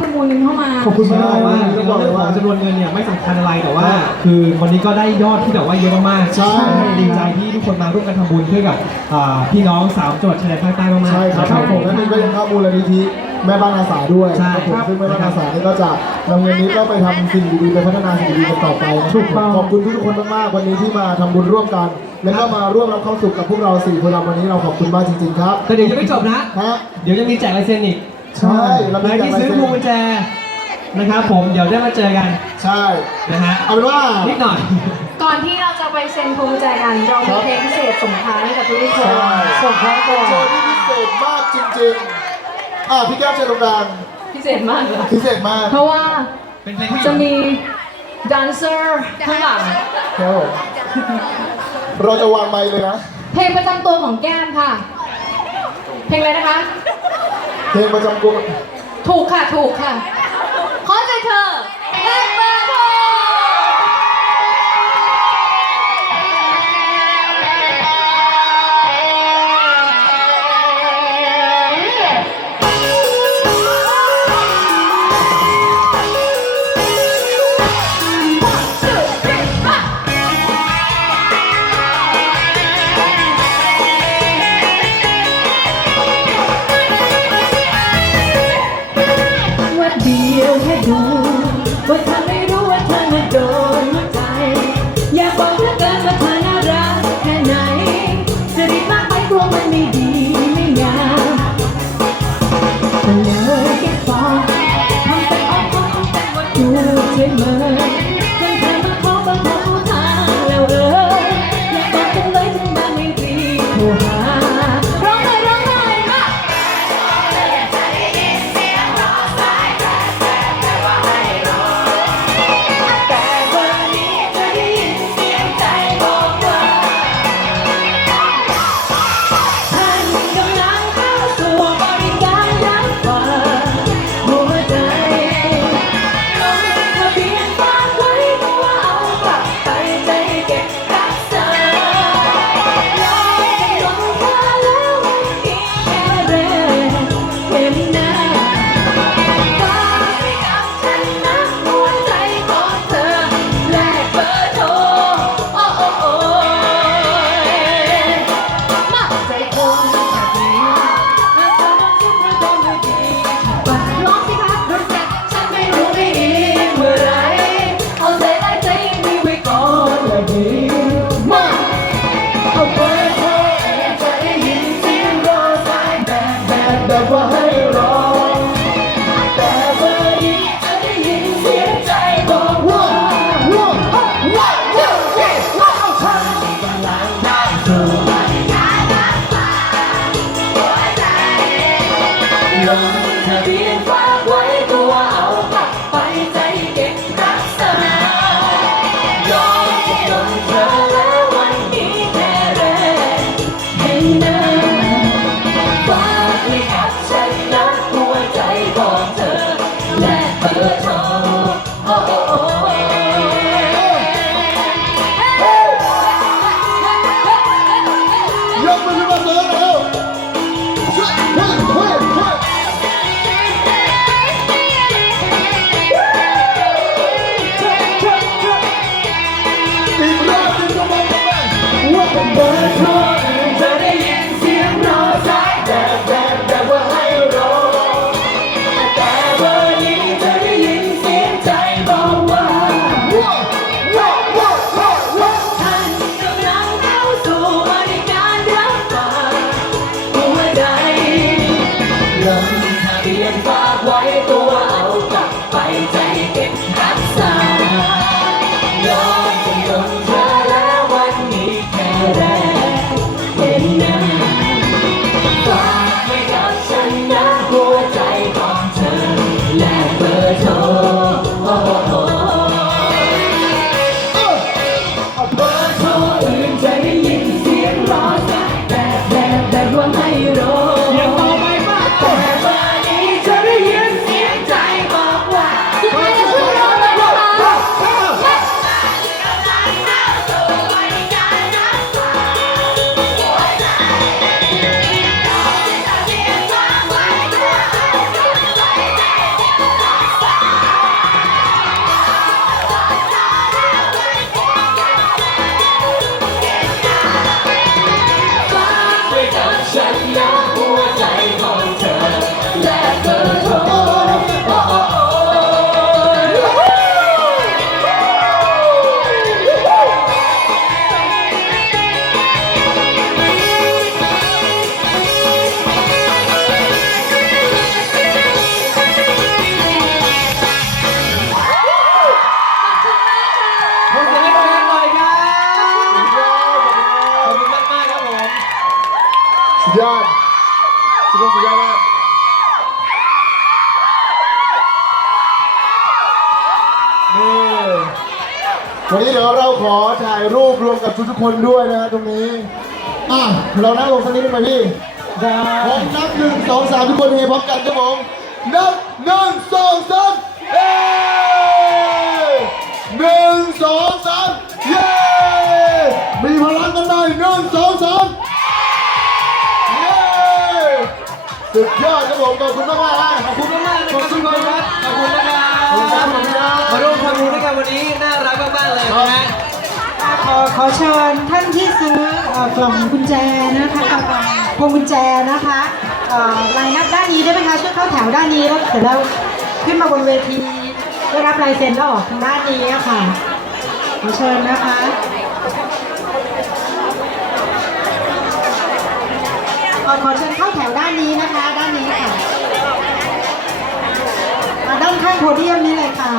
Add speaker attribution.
Speaker 1: ประมูลกันเข้ามา
Speaker 2: ขอบคุณ
Speaker 3: ใช่
Speaker 2: มาก
Speaker 3: ว่า
Speaker 2: ว่า
Speaker 3: เรื่
Speaker 2: ต้
Speaker 3: อ
Speaker 2: องงบอกเลย
Speaker 3: ข
Speaker 2: ว่า
Speaker 3: องจำนวนเงินเนี่ยไม่สำคัญอะไรแต่ว่า คือวันนี้ก็ได้ยอดที่แบบว่าเยอะมากๆ
Speaker 2: ใช่
Speaker 3: ดีใจที่ทุกคนมาร่วมกันทำบุญเพื่อกับอ่าพี่น้องสามจังหวัดชายแดนภาคใต้มากๆ
Speaker 2: ใช่ครับ
Speaker 3: นะ
Speaker 2: ผมและนี่ก็ยังเข้ามูลนิธิแม่บ้านอาสาด้วย
Speaker 3: ใช่
Speaker 2: ครับผม
Speaker 3: ครับ
Speaker 2: ซึ่งแม่บ้านอาสานี่ก็จะนำเงินนี้ก็ไปทำสิ่งดีๆไปพัฒนาสิ่งดีๆกันต่อไปนะ
Speaker 3: ถูกต้อง
Speaker 2: ขอบคุณทุกๆคนมากๆวันนี้ที่มาทำบุญร่วมกัน และก็มาร่วมรับความสุขกับพวกเราสี่คนเราวันนี้เราขอบคุณมากจริงๆครับ
Speaker 3: แต่เดี๋ยวยังไม่จบนะ
Speaker 2: ฮะ
Speaker 3: เดี๋ยวยังมีแจกลายเซ็นอีก
Speaker 2: ใช่เรามี
Speaker 3: ใคร
Speaker 2: แจก
Speaker 3: ที่
Speaker 2: ลาย
Speaker 3: ซื้อ
Speaker 2: เซ็น
Speaker 3: พวงกุญแจนะครับผมเดี๋ยวได้มาเจอกัน
Speaker 2: ใช่
Speaker 3: นะฮะ
Speaker 2: เอาเป็นว่า
Speaker 3: นิดหน่อย
Speaker 1: ก่อนที่เราจะไปเซ็นพวงกุญแจกันเรามีเพลงพิเศษส่งท้ายให้กับทุกๆคน
Speaker 2: ใช่
Speaker 1: ส่งท้ายก่อน
Speaker 2: โชว์ที่พิเศษมากจริงๆอะพี่แก้วเชิญตรงกลาง
Speaker 1: พิเศษมากเลย
Speaker 2: พิเศษมาก
Speaker 1: เพราะว่า
Speaker 3: เป็นเพลงผู้หญิ
Speaker 1: จะ
Speaker 3: ง
Speaker 1: มีแดนเซอร์ข้างหลัง
Speaker 2: ครับผมเราจะวางไมค์เลยนะ
Speaker 1: เพลงประจำตัวของแก้มค่ะ เพลงอะไรนะคะ
Speaker 2: เพลงประจำกลุ่ม
Speaker 1: ถูกค่ะ ถูกค่ะ ขอใจเธอ แค่ดูว่าเธอไม่รู้ว่าเธอน่ะโดนหัวใจ อยากบอกเธอเกินว่าเธอน่ารักแค่ไหนจะรีบมากไปกลัวมันไม่ดี งทะ สุดยอดสุดยอดมากนี่วั
Speaker 2: นนี้เดี๋
Speaker 1: ย
Speaker 2: ว
Speaker 1: เราขอ
Speaker 2: ถ่ายรูปรวมกับทุกๆคนด้วยนะฮะตรงนี้ อะ เรานั่งลงสักนิดได้ไหมพี่
Speaker 4: ได้
Speaker 2: ผมนับหนึ่งสองสามทุกคนเฮพร้อมกันครับผมนับหนึ่งสองสามเฮ้หนึ่งสองสามเย้ มีพลังกันหน่อยหนึ่งสองสาม สุดยอดครับผมขอบคุณมากมากๆ
Speaker 3: ขอบคุณมากๆนะครับทุกคนครับขอบคุณนะครับ
Speaker 2: ขอบคุณครับขอบคุณครับ
Speaker 3: มาร่วมทำบุญด้วยกันวันนี้น่ารักมากๆเลยนะฮะ
Speaker 5: ขอขอเชิญท่านที่ซื้อเอ่อกล่องกุญแจนะคะกล่องพวงกุญแจนะคะเอ่อรายนับด้านนี้ได้ไหมคะช่วยเข้าแถวด้านนี้แล้วเสร็จแล้วขึ้นมาบนเวทีได้รับลายเซ็นแล้วออกทางด้านนี้อะค่ะขอเชิญนะคะ ขอขอเชิญเข้าแถวด้านนี้นะคะ ด้านนี้ค่ะมาด้านข้างโพเดียมนี้เลยค่ะ